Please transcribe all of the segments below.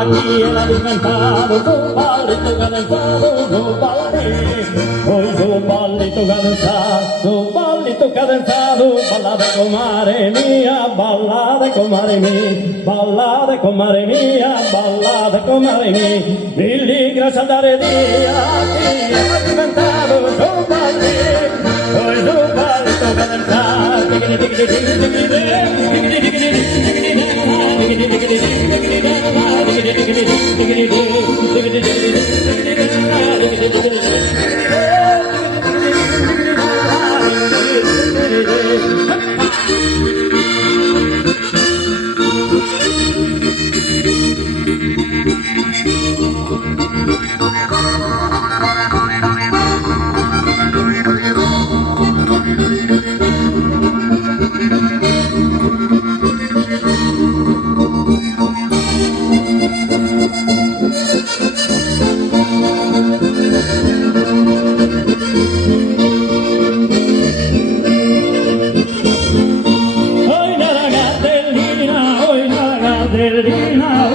aquí el alimentado, su palito cadenzado, su palito, hoy su palito cadenzado, su palito cadenzado, balla de comare mía, balla de comare mía, balla de comare mía, balla de comare mía, miligra saldare dia, aquí el alimentado, su palito, hoy su palito cadenzado,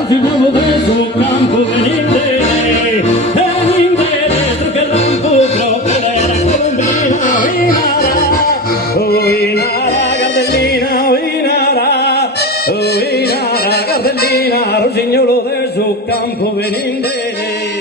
signor de su campo venite, venite dentro che lampo proprio era colombina, Inara, Gardellina, Inara, Gardellina, signor de su campo venite.